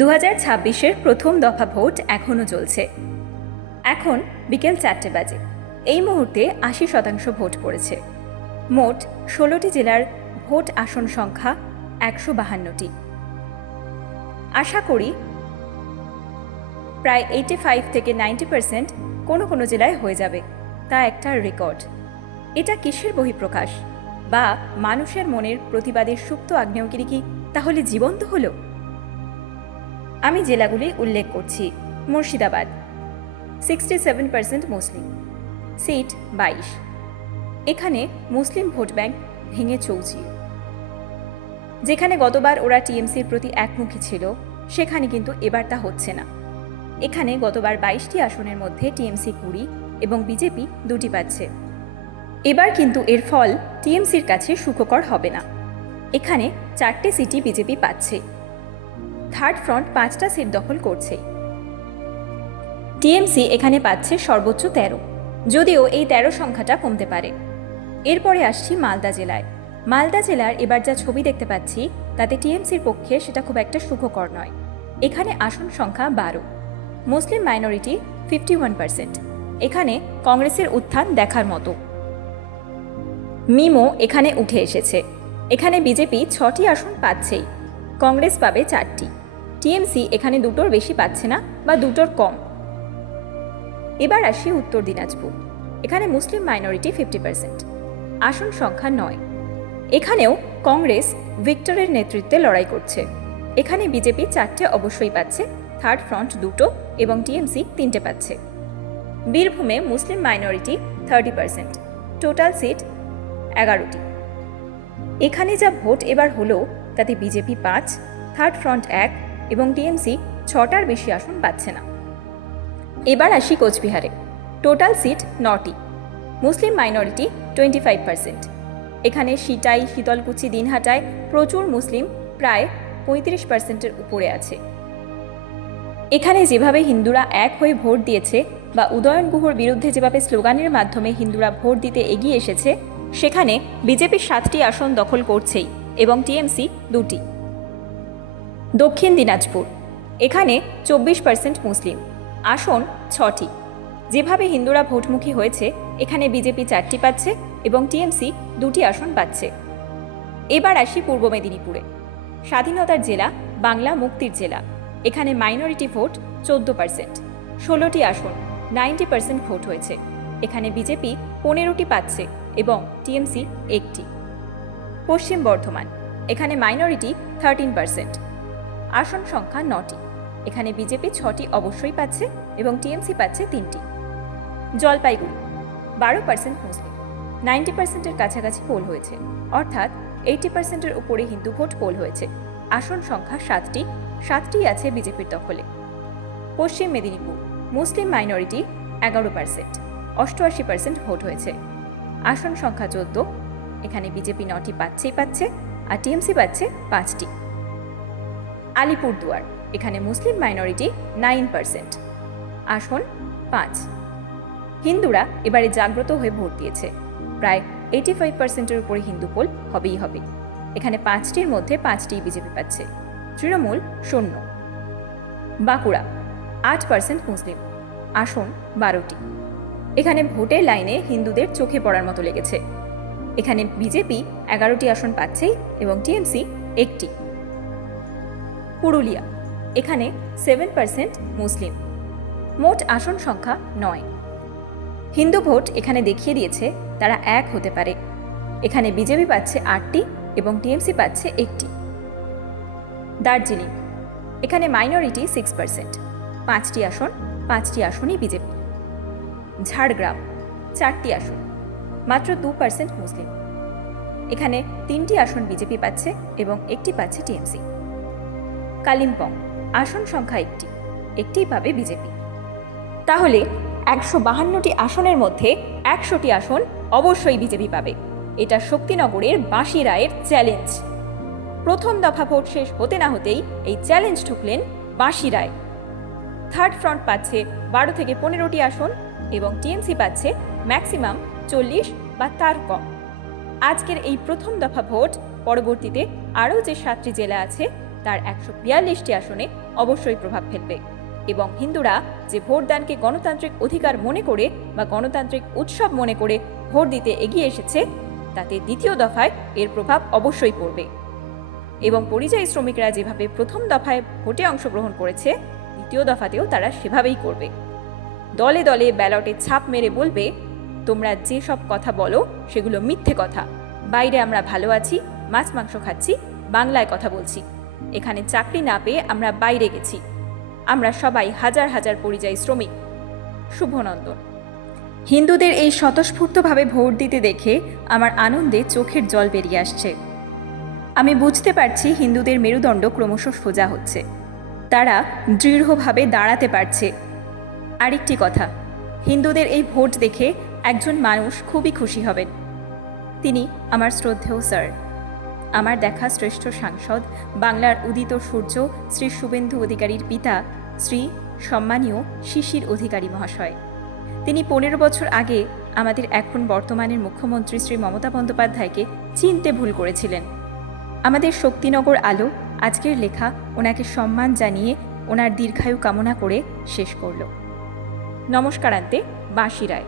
2026-এর প্রথম দফা ভোট এখনও চলছে। এখন বিকেল 4টে বাজে। এই মুহূর্তে 80% ভোট পড়েছে। মোট 16টি জেলার ভোট আসন সংখ্যা 152টি। আশা করি প্রায় 85 থেকে 90% কোনো কোনো জেলায় হয়ে যাবে। তা একটা রেকর্ড। এটা কিসের বহিঃপ্রকাশ বা মানুষের মনের প্রতিবাদের সুপ্ত আগ্নেয়গিরি কি তাহলে জীবন্ত হলো? আমি জেলাগুলি উল্লেখ করছি। মুর্শিদাবাদ 67% মুসলিম, সিট 22। এখানে মুসলিম ভোট ব্যাংক ভেঙে চৌচির। যেখানে গতবার ওরা টিএমসির প্রতি একমুখী ছিল, সেখানে কিন্তু এবার তা হচ্ছে না। এখানে গতবার 22টি আসনের মধ্যে টিএমসি 20 এবং বিজেপি 2টি পাচ্ছে। এবার কিন্তু এর ফল টিএমসির কাছে সুখকর হবে না। এখানে 4টে সিটই বিজেপি পাচ্ছে। থার্ড ফ্রন্ট 5টা সিট দখল করছে। টিএমসি এখানে পাচ্ছে সর্বোচ্চ 13, যদিও এই 13 সংখ্যাটা কমতে পারে। এরপরে আসছি মালদা জেলায়। মালদা জেলার এবার যা ছবি দেখতে পাচ্ছি তাতে টিএমসির পক্ষে সেটা খুব একটা সুখকর নয়। এখানে আসন সংখ্যা 12, মুসলিম মাইনরিটি 51%। এখানে কংগ্রেসের উত্থান দেখার মতো। মিমো এখানে উঠে এসেছে। এখানে বিজেপি 6টি আসন পাচ্ছেই, কংগ্রেস পাবে 4টি। টিএমসি এখানে 2টোর বেশি পাচ্ছে না বা 2টোর কম। এবার আসি উত্তর দিনাজপুর। এখানে মুসলিম মাইনরিটি 50%, আসন সংখ্যা 9। এখানেও কংগ্রেস ভিক্টরের নেতৃত্বে লড়াই করছে। এখানে বিজেপি 4টে অবশ্যই পাচ্ছে, থার্ড ফ্রন্ট 2টো এবং টিএমসি 3টে পাচ্ছে। বীরভূমে মুসলিম মাইনরিটি 30%, টোটাল সিট 11টি। এখানে যা ভোট এবার হলো তাতে বিজেপি 5, থার্ড ফ্রন্ট 1 এবং টিএমসি 6টার বেশি আসন পাচ্ছে না। এবার আসি কোচবিহারে। টোটাল সিট 9টি, মুসলিম মাইনরিটি 25%। এখানে সিটাই, শীতলকুচি, দিনহাটায় প্রচুর মুসলিম, প্রায় 35%-এর উপরে আছে। এখানে যেভাবে হিন্দুরা এক হয়ে ভোট দিয়েছে বা উদয়ন গুহর বিরুদ্ধে যেভাবে স্লোগানের মাধ্যমে হিন্দুরা ভোট দিতে এগিয়ে এসেছে, সেখানে বিজেপি 7টি আসন দখল করছেই এবং টিএমসি 2টি। দক্ষিণ দিনাজপুর। এখানে 24% মুসলিম, আসন 6টি। যেভাবে হিন্দুরা ভোটমুখী হয়েছে, এখানে বিজেপি 4টি পাচ্ছে এবং টিএমসি 2টি আসন পাচ্ছে। এবার আসি পূর্ব মেদিনীপুরে। স্বাধীনতার জেলা, বাংলা মুক্তির জেলা। এখানে মাইনরিটি ভোট 14%, 16টি আসন, 90% ভোট হয়েছে। এখানে বিজেপি 15টি পাচ্ছে এবং টিএমসি 1টি। পশ্চিম বর্ধমান। এখানে মাইনরিটি 13%, আসন সংখ্যা 9টি। এখানে বিজেপি 6টি অবশ্যই পাচ্ছে এবং টিএমসি পাচ্ছে 3টি। জলপাইগুড়ি 12% মুসলিম, 90%-এর কাছাকাছি পোল হয়েছে, অর্থাৎ 80%-এর উপরে হিন্দু ভোট পোল হয়েছে। আসন সংখ্যা 7টি আছে বিজেপির দখলে। পশ্চিম মেদিনীপুর। মুসলিম মাইনরিটি 11%, 88% ভোট হয়েছে। আসন সংখ্যা 14। এখানে বিজেপি 9টি পাচ্ছে আর টিএমসি পাচ্ছে 5টি। আলিপুরদুয়ার। এখানে মুসলিম মাইনরিটি 9%, আসন 5। হিন্দুরা এবারে জাগ্রত হয়ে ভোট দিয়েছে। প্রায় 85%-এর উপরে হিন্দু পোল হবেই হবে। এখানে 5টির মধ্যে 5টিই বিজেপি পাচ্ছে, তৃণমূল 0। বাঁকুড়া 8% মুসলিম, আসন 12টি। এখানে ভোটের লাইনে হিন্দুদের চোখে পড়ার মতো লেগেছে। এখানে বিজেপি 11টি আসন পাচ্ছেই এবং টিএমসি 1টি। পুরুলিয়া। এখানে 7% মুসলিম, মোট আসন সংখ্যা 9। হিন্দু ভোট এখানে দেখিয়ে দিয়েছে তারা এক হতে পারে। এখানে বিজেপি পাচ্ছে 8টি এবং টিএমসি পাচ্ছে 1টি। দার্জিলিং। এখানে মাইনরিটি 6%, 5টি আসন, 5টি আসনই বিজেপি। ঝাড়গ্রাম 4টি আসন, মাত্র 2% মুসলিম। এখানে 3টি আসন বিজেপি পাচ্ছে এবং 1টি পাচ্ছে টিএমসি। কালিম্পং। আসন সংখ্যা 1টিই পাবে বিজেপি। তাহলে 152টি আসনের মধ্যে 100টি আসন অবশ্যই বিজেপি পাবে। এটা শক্তিনগরের বাঁশি রায়ের চ্যালেঞ্জ। প্রথম দফা ভোট শেষ হতে না হতেই এই চ্যালেঞ্জ ঠুকলেন বাঁশি রায়। থার্ড ফ্রন্ট পাচ্ছে 12 থেকে 15টি আসন এবং টিএমসি পাচ্ছে ম্যাক্সিমাম 40 বা তার কম। আজকের এই প্রথম দফা ভোট পরবর্তীতে আরও যে 7টি জেলা আছে তার 142টি আসনে অবশ্যই প্রভাব ফেলবে এবং হিন্দুরা যে ভোটদানকে গণতান্ত্রিক অধিকার মনে করে বা গণতান্ত্রিক উৎসব মনে করে ভোট দিতে এগিয়ে এসেছে, তাতে দ্বিতীয় দফায় এর প্রভাব অবশ্যই পড়বে। এবং পরিযায়ী শ্রমিকরা যেভাবে প্রথম দফায় ভোটে অংশগ্রহণ করেছে, দ্বিতীয় দফাতেও তারা সেভাবেই করবে। দলে দলে ব্যালটে ছাপ মেরে বলবে, তোমরা যে সব কথা বলো সেগুলো মিথ্যে কথা, বাইরে আমরা ভালো আছি, মাছ মাংস খাচ্ছি, বাংলায় কথা বলছি, এখানে চাকরি না পেয়ে আমরা বাইরে গেছি, আমরা সবাই হাজার হাজার পরিযায়ী শ্রমিক। শুভনন্দন। হিন্দুদের এই স্বতঃস্ফূর্তভাবে ভোট দিতে দেখে আমার আনন্দে চোখের জল বেরিয়ে আসছে। আমি বুঝতে পারছি হিন্দুদের মেরুদণ্ড ক্রমশ সোজা হচ্ছে, তারা দৃঢ়ভাবে দাঁড়াতে পারছে। আরেকটি কথা, হিন্দুদের এই ভোট দেখে একজন মানুষ খুবই খুশি হবেন। তিনি আমার শ্রদ্ধেয় স্যার, আমার দেখা শ্রেষ্ঠ সাংসদ, বাংলার উদিত সূর্য শ্রী শুভেন্দু অধিকারীর পিতা শ্রী সম্মানীয় শিশির অধিকারী মহাশয়। তিনি 15 বছর আগে আমাদের এখন বর্তমানের মুখ্যমন্ত্রী শ্রী মমতা বন্দ্যোপাধ্যায়কে চিনতে ভুল করেছিলেন। আমাদের শক্তিনগর আলো আজকের লেখা ওনাকে সম্মান জানিয়ে ওনার দীর্ঘায়ু কামনা করে শেষ করল। নমস্কারান্তে, বাঁশি রায়।